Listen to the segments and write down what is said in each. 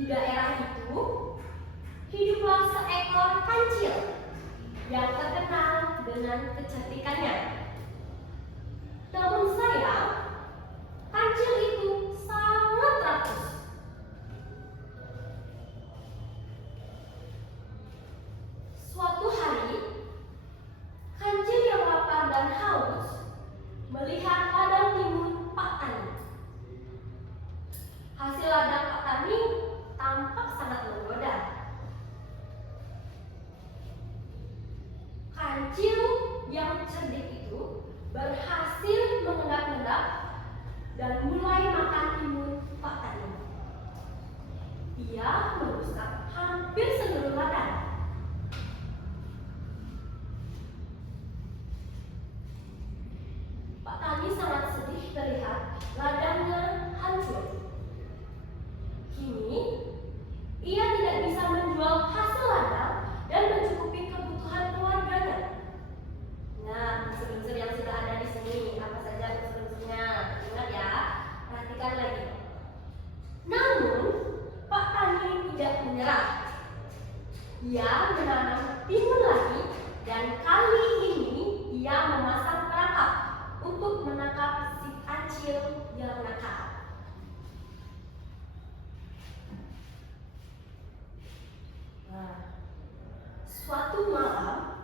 Di daerah itu hiduplah seekor kancil yang terkenal dengan kecantikannya. Namun sayang, kancil itu sangat rakus. Suatu hari, kancil yang lapar dan haus melihat ladang timun Pak Tani. Hasil ladang Pak Tani tampak sangat menggoda. Kancil yang cerdik itu berhasil mengendap-endap dan mulai makan timun Pak Tani. Ia merusak hampir seluruh ladang. Pak Tani sangat sedih melihat ladangnya hancur. Kini, ia tidak bisa menjual hasil ladang dan mencukupi kebutuhan keluarganya. Nah, unsur-unsur yang sudah ada di sini, apa saja unsur-unsurnya? Ingat ya, perhatikan lagi. Namun, Pak Tani tidak menyerah. Ia menanam timun lagi dan kali ini ia memasang perangkap untuk menangkap si kancil yang nakal. Suatu malam,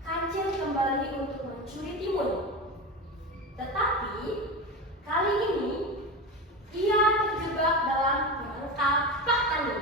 kancil kembali untuk mencuri timun. Tetapi kali ini ia terjebak dalam perangkap Pak Tani.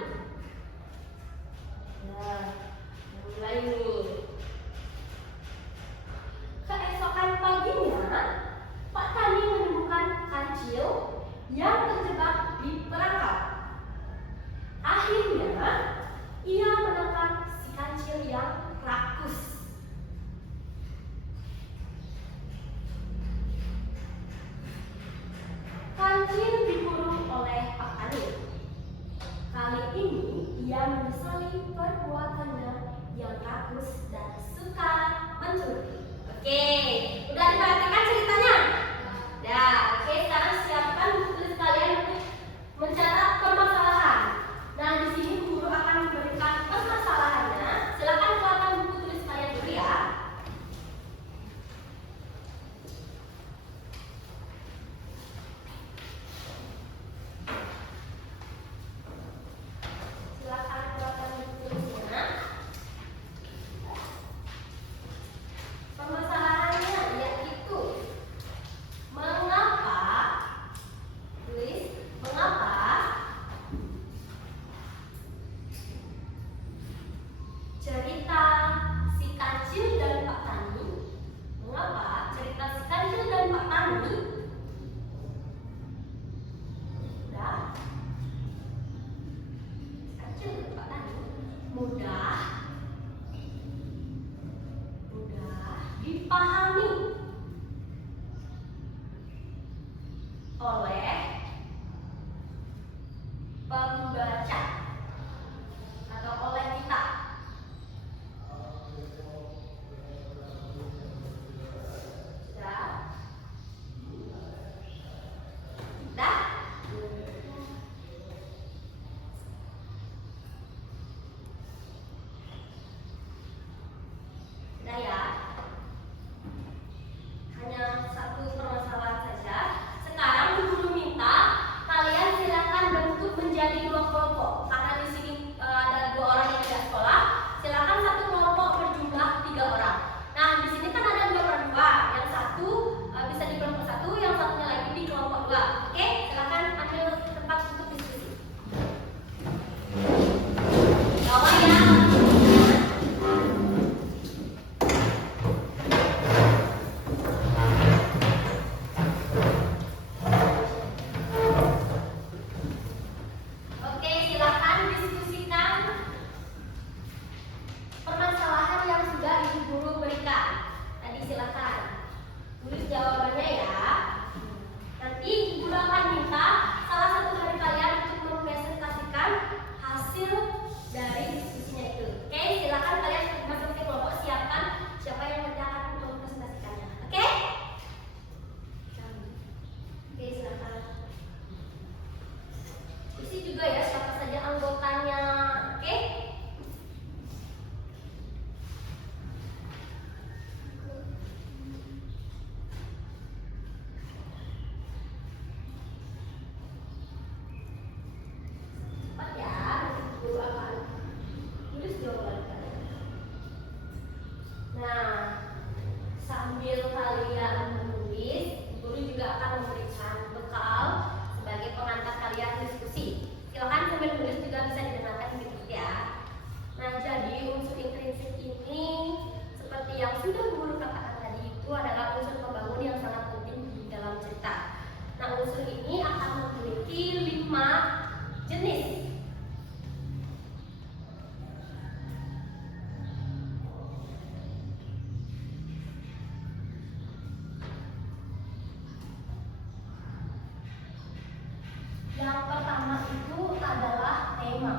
itu adalah tema.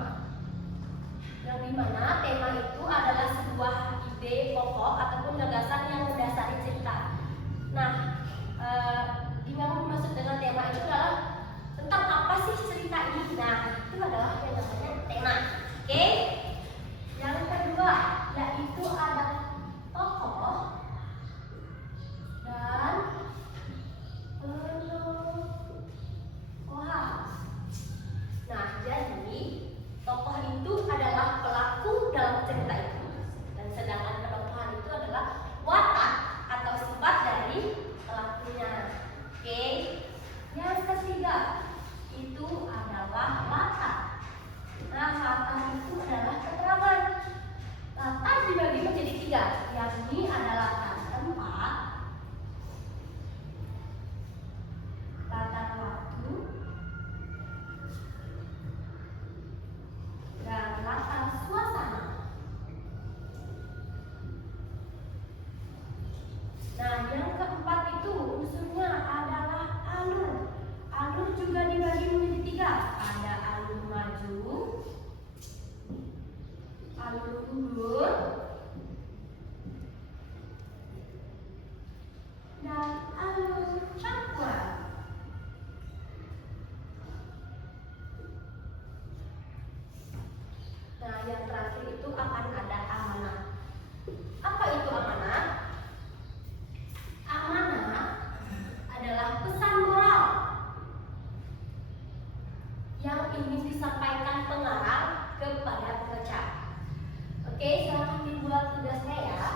Yang dimana tema itu adalah sebuah ide pokok ataupun gagasan yang mendasari cerita. Nah, yang dimaksud dengan tema itu adalah tentang apa sih cerita ini. Nah, itu adalah yang namanya tema. Oke? Yang kedua yaitu ada tokoh dan penulis. Nah, jadi tokoh itu adalah pelaku dalam cerita itu, dan sedangkan penokohan itu adalah watak atau sifat dari pelakunya. Oke. Yang ketiga itu adalah latar. Nah, latar itu adalah keterangan. Latar dibagi menjadi tiga, yakni ada latar tempat, latar waktu, dan latar suasana. Nah, yang keempat itu unsurnya adalah alur. Alur juga dibagi menjadi tiga. Ada alur maju, alur mundur, dan alur campuran. Nah, yang terakhir itu akan ada amanah. Apa itu amanah? Amanah adalah pesan moral yang ingin disampaikan pengarang kepada pembaca. Oke, sekarang dibuat tugasnya ya.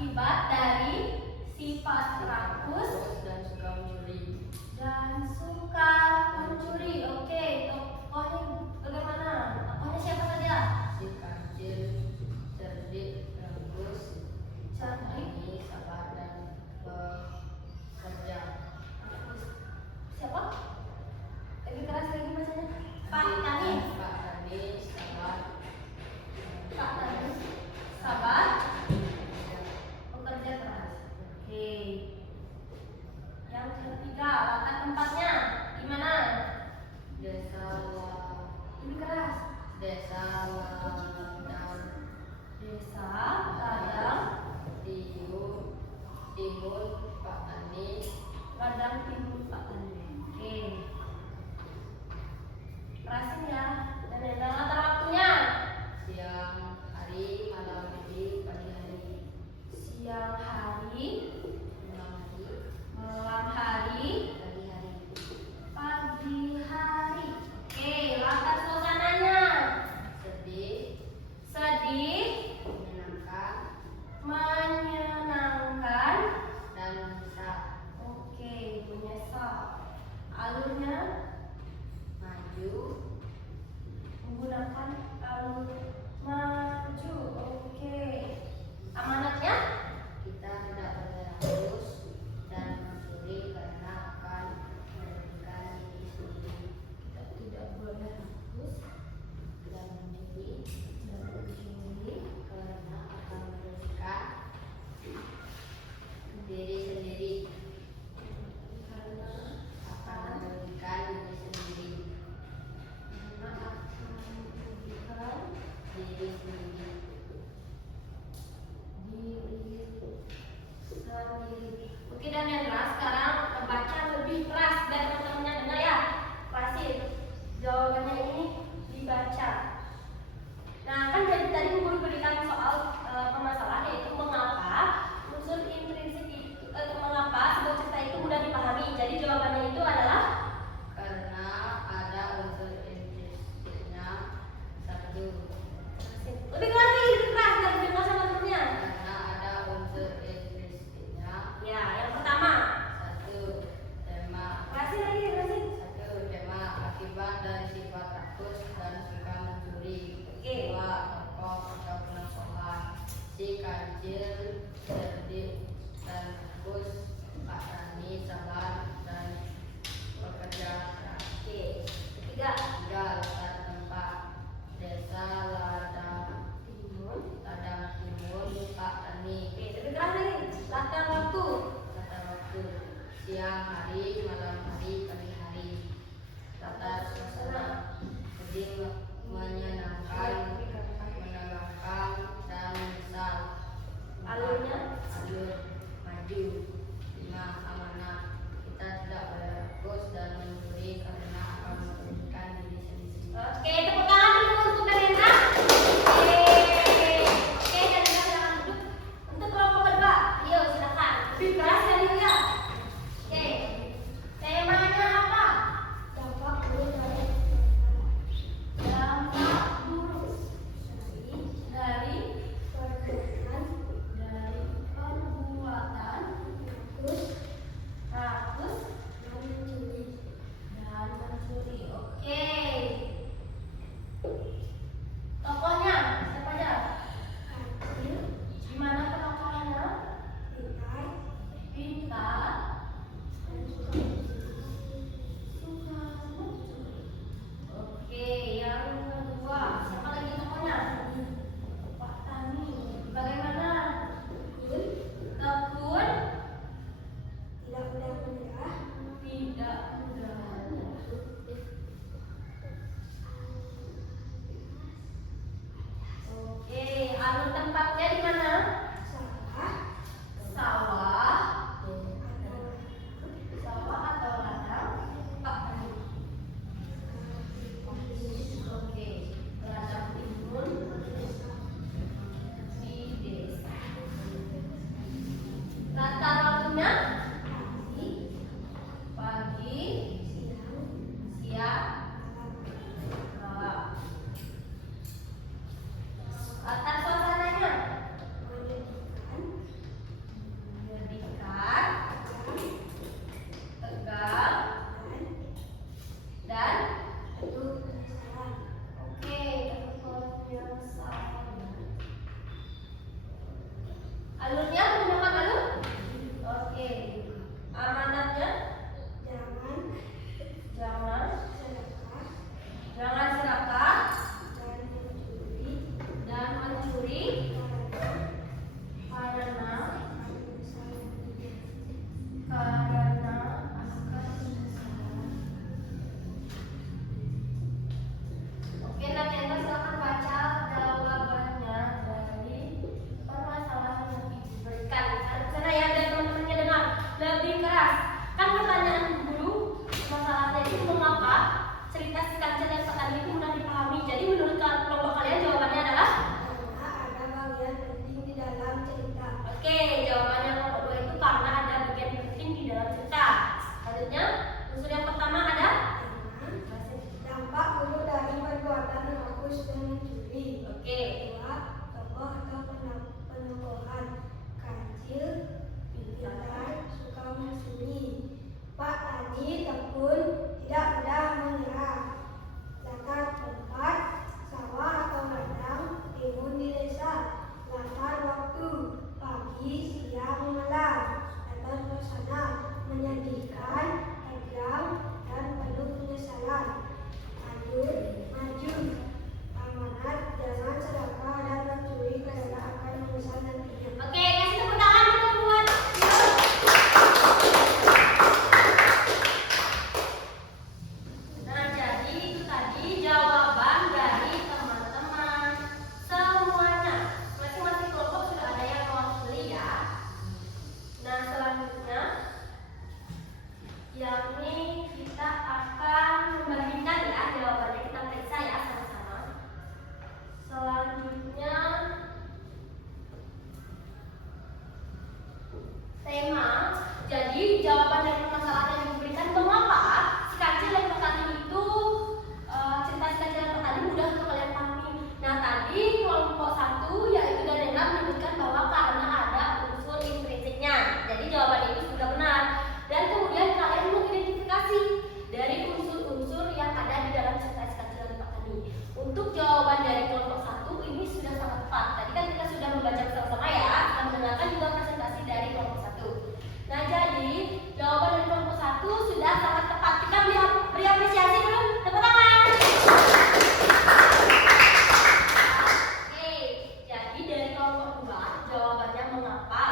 Akibat dari sifat rakus dan suka mencuri. Oke, tokohnya bagaimana? Tokohnya siapa saja? Si kancil, cerdik, rakus, Cerdik, sabar dan bekerja. siapa? Lagi keras lagi bacanya. Pak Tani. Pak Tani, sabar. Pak Tani. Sabar. Bekerja keras. Oke. Yang ketiga, latar tempatnya di mana? Desa Lebih keras. Desa Ladang Desa Ladang, Timun Pak Tani. Ladang Timun Pak Tani. Oke. Kerasin ya. Dan latar waktunya Siang hari, malam hari, pagi hari. siang hari, Malam hari, malam hari, pagi hari. pagi hari. Oke, latar suasananya Sedih, sedih, menyenangkan, dan menyesal. oke, menyesal. Alurnya Maju, menggunakan alur maju. Oke. Amanatnya kita tidak boleh rakus dan mencuri karena akan merugikan diri sendiri. kita tidak boleh rakus Dan mencuri dan mencuri karena akan merugikan diri sendiri. karena Akan merugikan diri sendiri. akan merugikan Diri sendiri. diri sendiri. Oke, dan Hendra sekarang baca lebih keras biar teman-temannya dengar ya. Pasti jawabannya ini dibaca. Nah, kan dari tadi guru berikan soal permasalahan yaitu mengapa unsur intrinsik itu mengapa sebuah cerita itu mudah dipahami. Jadi jawabannya itu adalah Karena ada unsur intrinsiknya. Satu, lebih keras nih, lebih keras biar dengar sama temennya. karena ada unsur intrinsiknya. Ya, yang pertama. Satu, tema. Kerasin lagi, kerasin. Satu, tema akibat dari sifat rakus dan suka mencuri. Oke. Dua, tokoh atau penangkohan. Si kancil, cerdik, dan rakus. Pak Tani, sabar dan bekerja keras. Oke. Ketiga. Tiga, latar tempat. Desa Ladang Timun Pak Tani. Oke, lebih keras lagi. Latar waktu. Kata waktu siang hari, malam hari, pagi hari. Latar suasana sedih, menyenangkan, menegangkan, dan menyesal. Alurnya? Alur maju. Lima, amanah. Kita tidak boleh rakus dan mencuri karena akan merugikan diri sendiri. Oke, tepuk tangan dulu untuk Danendra. Oke, Danendra silakan duduk. Untuk kelompok kedua, Rio silakan. Lebih keras ya Rio ya. Oke, temanya apa? Dampak buruk dari Alurnya menggunakan alur? Oke. Amanatnya? Jangan serakah dan mencuri karena akan menyesal. Oke, nanti Anda silakan baca jawabannya dari permasalahan yang diberikan. Di sana ya, biar teman-temannya dengar lebih keras. Kan pertanyaan guru masalahnya itu mengapa cerita si kancil dan petani itu mudah dipahami. Jadi menurut kelompok kalian jawabannya adalah? Oke, jawabannya kelompok 2 itu karena ada bagian penting di dalam cerita. Selanjutnya, unsur yang pertama ada? Dampak buruk dari perbuatan rakus dan mencuri. Oke. Dua, tokoh atau penokohan. Kancil, pintar, suka mencuri. Pak Tani tekun, tidak mudah menyerah. Latar tempat, sawah atau ladang, timun di desa. Latar waktu, pagi, siang, malam. Latar suasana, menyedihkan, tegang, dan penuh penyesalan. Alur, maju. Amanat, jangan serakah dan mencuri karena akan menyesal nantinya. Oke, kasih tepuk tangan dulu buat Nah, jadi itu tadi jawaban dari teman-teman semuanya. Masing-masing kelompok sudah ada yang mewakili ya. Nah, selanjutnya yakni kita akan membandingkan ya jawabannya, kita periksa ya sama-sama. Selanjutnya tema. Jadi jawaban dari permasalahan yang diberikan, mengapa si kancil dan petani itu cerita si kancil dan petani mudah untuk kalian pahami. Nah, tadi kelompok 1 yaitu Danela menyebutkan bahwa karena ada unsur intrinsiknya. Jadi jawaban itu sudah benar. Dan kemudian kalian mengidentifikasi dari unsur-unsur yang ada di dalam cerita si kancil dan petani. Untuk jawaban dari kelompok 1 ini sudah sangat tepat. Tadi kan kita sudah membaca bersama-sama ya, kita mendengarkan juga presentasi dari kelompok 1. Nah, jadi jawaban dari kelompok 1 sudah sangat tepat. Kita beri apresiasi dulu, tepuk tangan. Oke, jadi dari kelompok 2 jawabannya mengapa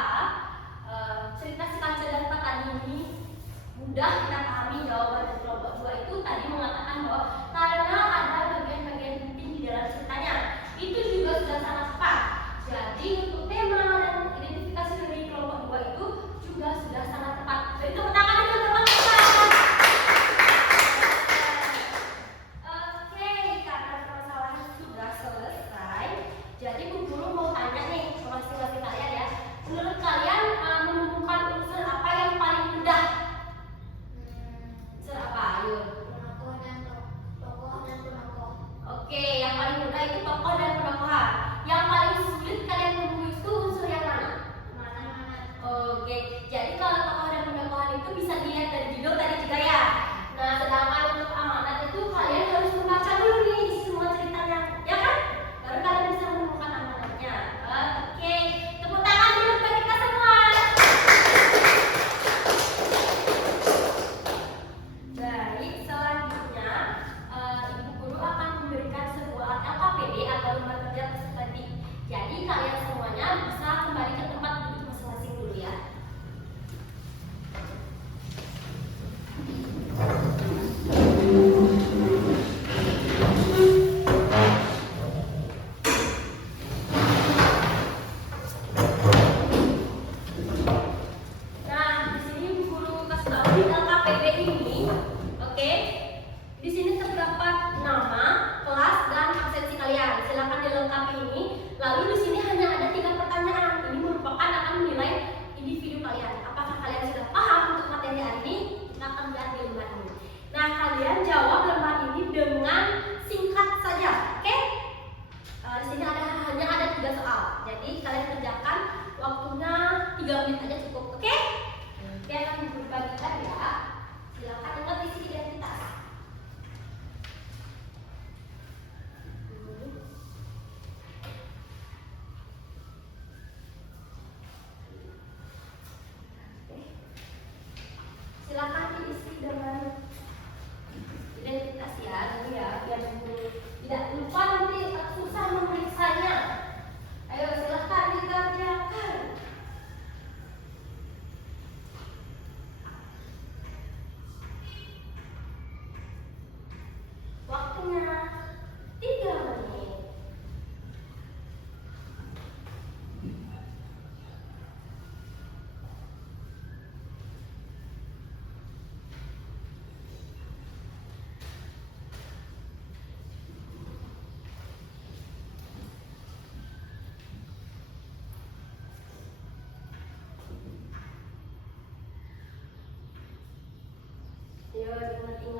cerita si kancil dan petani ini mudah kita pahami. Jawaban dari kelompok 2 itu tadi mengatakan bahwa karena ada bagian-bagian penting di dalam ceritanya. Itu juga sudah sangat tepat. Jadi untuk tema dan identifikasi dari kelompok 2 itu juga sudah sangat tepat. Beri tepuk tangan dulu teman-teman. Oke, karena permasalahan sudah selesai, jadi Bu Guru mau tanya nih ke masing-masing kalian ya. Menurut kalian menemukan unsur apa yang paling mudah? Unsur apa? Ayo. Tokoh dan penokoh. Oke, yang paling mudah itu tokoh dan penokohan. Yang paling sulit kalian menemui itu unsur yang mana? Oke, jadi kalau tokoh dan penokohan itu bisa dilihat dari judul tadi juga ya. Nah, sedangkan untuk amanat itu kalian harus membaca dulu nih semua ceritanya, ya kan? Baru kalian bisa menemukan amanatnya. Oke, tepuk tangan dulu buat kita semua. Baik, selanjutnya Ibu Guru akan memberikan sebuah LKPD atau lembar kerja peserta. Jadi kalian semuanya bisa kembali ke tempat duduk masing-masing dulu ya. Nah, di sini Bu Guru kasih tahu di LKPD ini, oke? Di sini terdapat nama, kelas, dan absensi kalian. Silakan dilengkapi ini. Lalu di sini hanya ada 3 pertanyaan. Ini merupakan akan menilai individu kalian. Apakah kalian sudah paham untuk materi hari ini? Kita akan lihat di lembar ini. Nah, kalian jawab lembar ini dengan singkat saja, oke? Di sini hanya ada 3 soal. Jadi kalian kerjakan waktunya 3 menit aja cukup, oke? Oke, akan dibagikan ya. Silakan ingat isi identitas.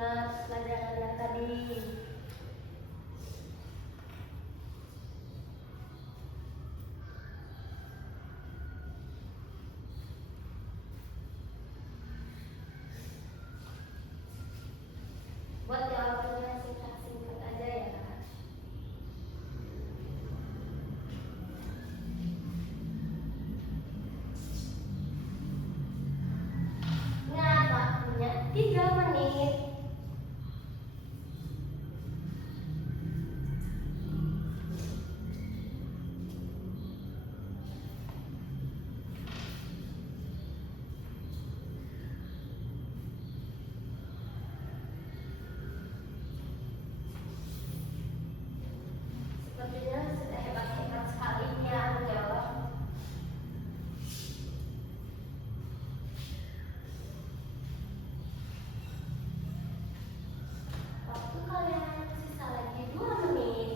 ingat pelajaran yang tadi. Buat jawabannya singkat-singkat aja ya. Ingat waktunya 3 menit. Sepertinya sudah hebat-hebat sekali dia menjawab. Waktu kalian sisa lagi 2 menit.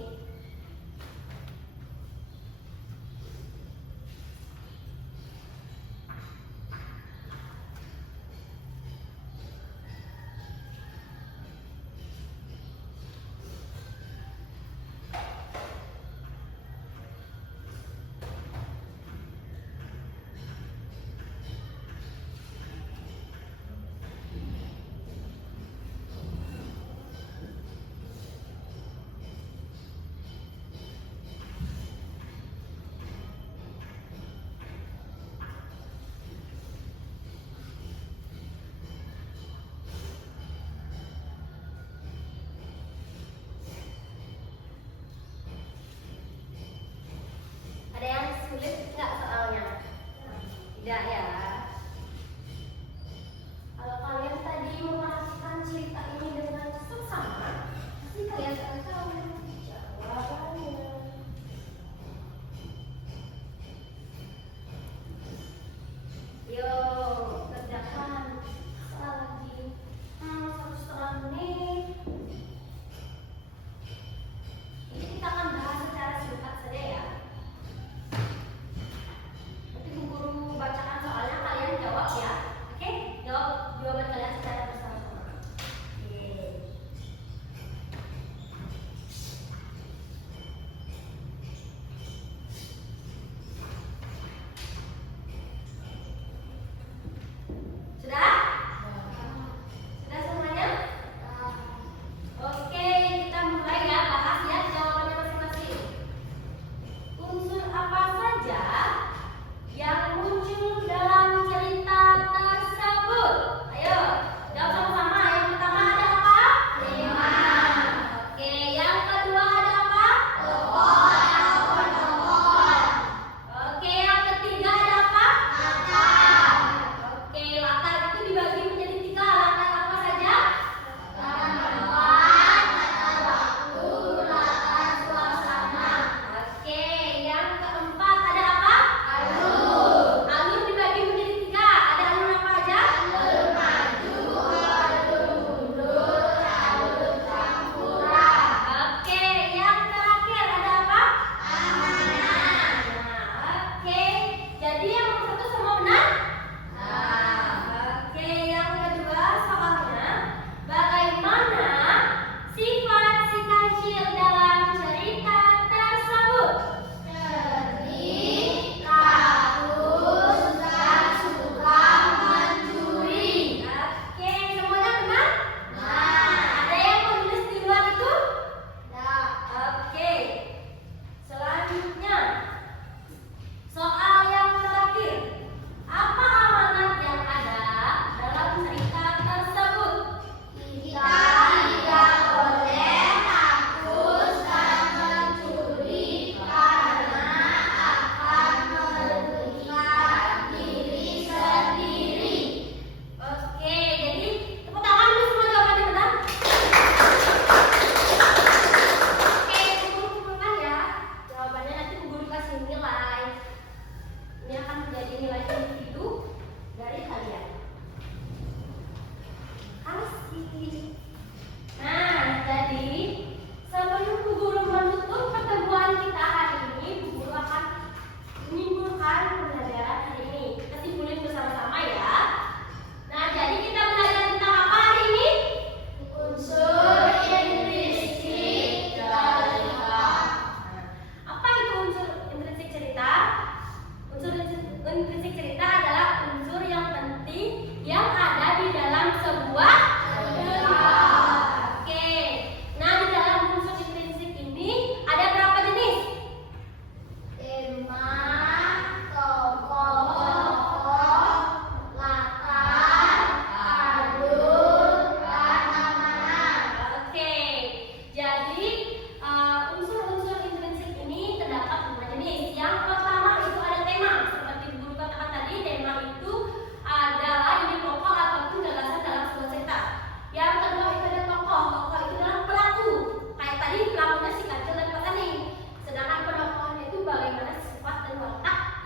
Ada yang sulit nggak soalnya? Tidak ya. Kalau kalian tadi memperhatikan cerita ini dengan seksama, pasti kalian akan tahu jawabannya. Yo, kerjakan. Soal lagi 1,5 menit. Ini kita akan bahas secara singkat saja ya. Nanti guru bacakan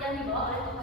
yang dibawa oleh